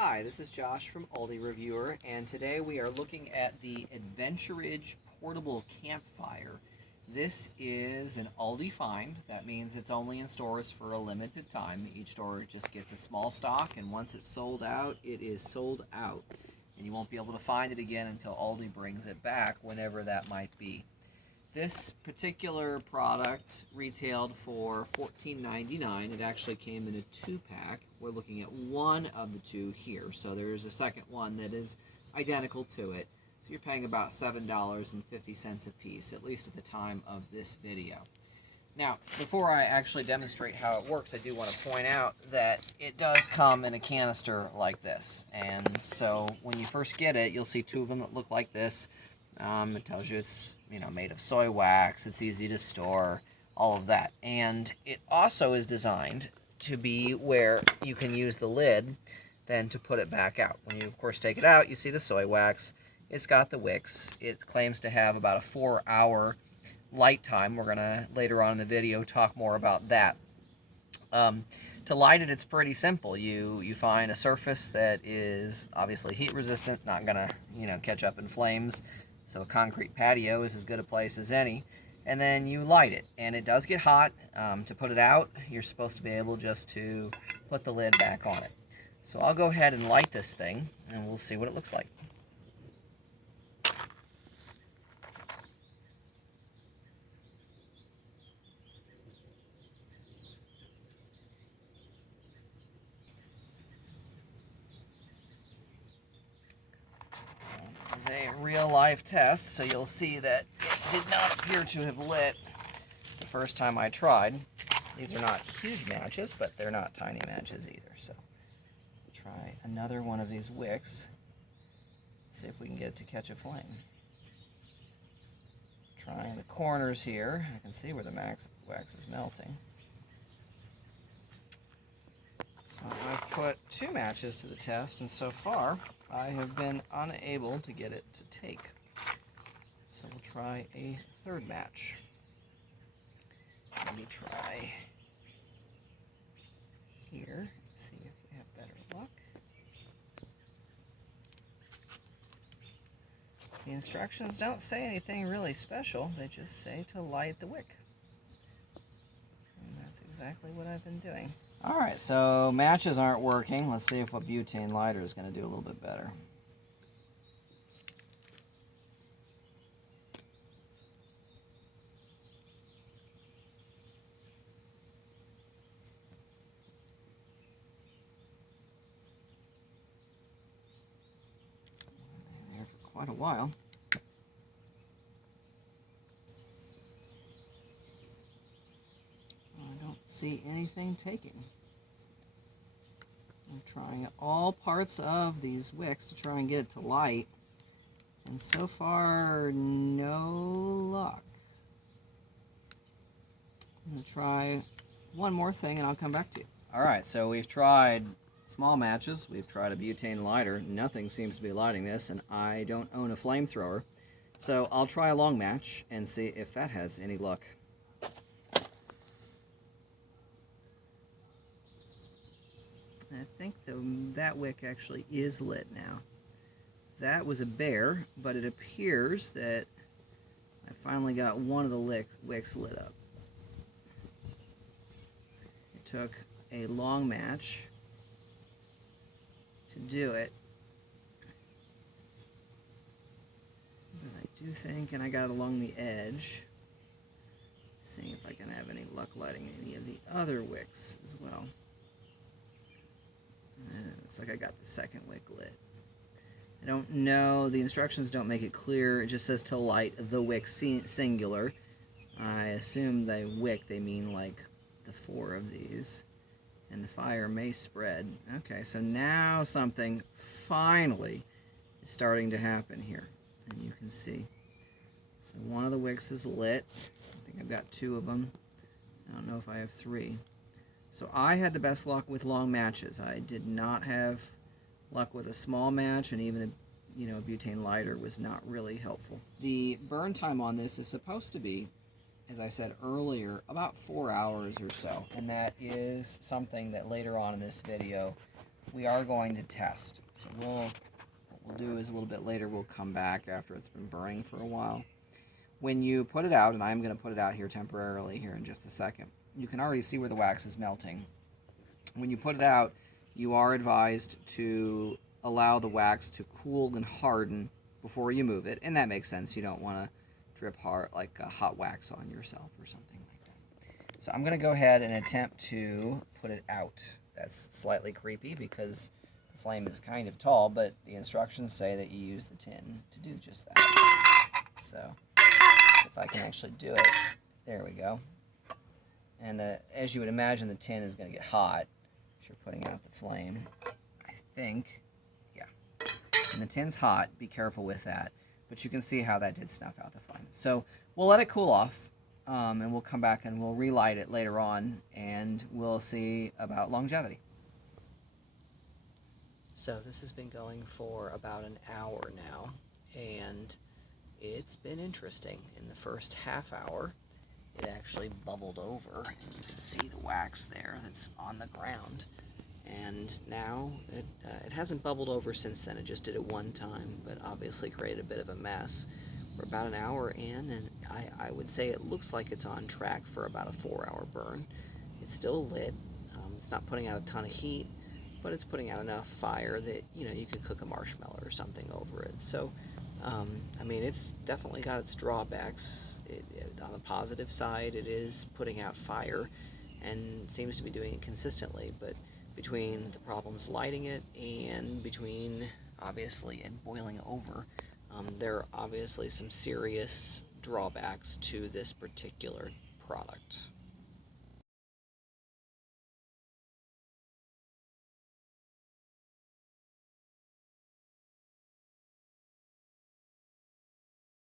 Hi, this is Josh from Aldi Reviewer, and today we are looking at the Adventuridge portable campfire. This is an Aldi find. That means it's only in stores for a limited time. Each store just gets a small stock, and once it's sold out, it is sold out. And you won't be able to find it again until Aldi brings it back, whenever that might be. This particular product retailed for $14.99. It actually came in a 2-pack. We're looking at one of the two here, so there's a second one that is identical to it. So you're paying about $7.50 a piece, at least at the time of this video. Now, before I actually demonstrate how it works, I do want to point out that it does come in a canister like this. And so when you first get it, you'll see two of them that look like this. It tells you it's made of soy wax, it's easy to store, all of that. And it also is designed to be where you can use the lid then to put it back out. When you, of course, take it out, you see the soy wax. It's got the wicks. It claims to have about a 4-hour light time. We're going to, later on in the video, talk more about that. To light it, it's pretty simple. You find a surface that is obviously heat resistant, not going to catch up in flames. So a concrete patio is as good a place as any. And then you light it. And it does get hot. To put it out, you're supposed to be able just to put the lid back on it. So I'll go ahead and light this thing, and we'll see what it looks like. This is a real-life test, so you'll see that it did not appear to have lit the first time I tried. These are not huge matches, but they're not tiny matches either. So try another one of these wicks. See if we can get it to catch a flame. Trying the corners here. I can see where the wax is melting. So I've put 2 matches to the test, and so far I have been unable to get it to take. So we'll try a 3rd match. Let me try here. Let's see if we have better luck. The instructions don't say anything really special. They just say to light the wick. And that's exactly what I've been doing. Alright, so matches aren't working. Let's see if a butane lighter is going to do a little bit better. There for quite a while. See anything taking. I'm trying all parts of these wicks to try and get it to light, and so far no luck. I'm going to try one more thing and I'll come back to you. Alright, so we've tried small matches, we've tried a butane lighter, nothing seems to be lighting this, and I don't own a flamethrower, so I'll try a long match and see if that has any luck. I think that wick actually is lit now. That was a bare, but it appears that I finally got one of the wicks lit up. It took a long match to do it. But I do think, and I got it along the edge, seeing if I can have any luck lighting any of the other wicks as well. Looks like I got the second wick lit. I don't know, the instructions don't make it clear. It just says to light the wick singular. I assume by wick they mean like the 4 of these. And the fire may spread. Okay, so now something finally is starting to happen here. And you can see. So one of the wicks is lit. I think I've got 2 of them. I don't know if I have 3. So I had the best luck with long matches. I did not have luck with a small match, and even a butane lighter was not really helpful. The burn time on this is supposed to be, as I said earlier, about 4 hours or so, and that is something that later on in this video we are going to test. So what we'll do is a little bit later we'll come back after it's been burning for a while. When you put it out, and I'm going to put it out here temporarily here in just a second, you can already see where the wax is melting. When you put it out, you are advised to allow the wax to cool and harden before you move it, and that makes sense. You don't want to drip hot wax on yourself or something like that. So I'm going to go ahead and attempt to put it out. That's slightly creepy because the flame is kind of tall, but the instructions say that you use the tin to do just that. So if I can actually do it, there we go. And as you would imagine, the tin is going to get hot as you're putting out the flame. I think, yeah. And the tin's hot, be careful with that. But you can see how that did snuff out the flame. So we'll let it cool off, and we'll come back and we'll relight it later on, and we'll see about longevity. So this has been going for about an hour now, and it's been interesting. In the first half hour, it actually bubbled over, and you can see the wax there that's on the ground. And now it hasn't bubbled over since then. It just did it one time, but obviously created a bit of a mess. We're about an hour in, and I would say it looks like it's on track for about a 4-hour burn. It's still lit. It's not putting out a ton of heat, but it's putting out enough fire that you could cook a marshmallow or something over it. So I mean, it's definitely got its drawbacks. On the positive side, it is putting out fire and seems to be doing it consistently, but between the problems lighting it and between obviously it boiling over, there are obviously some serious drawbacks to this particular product.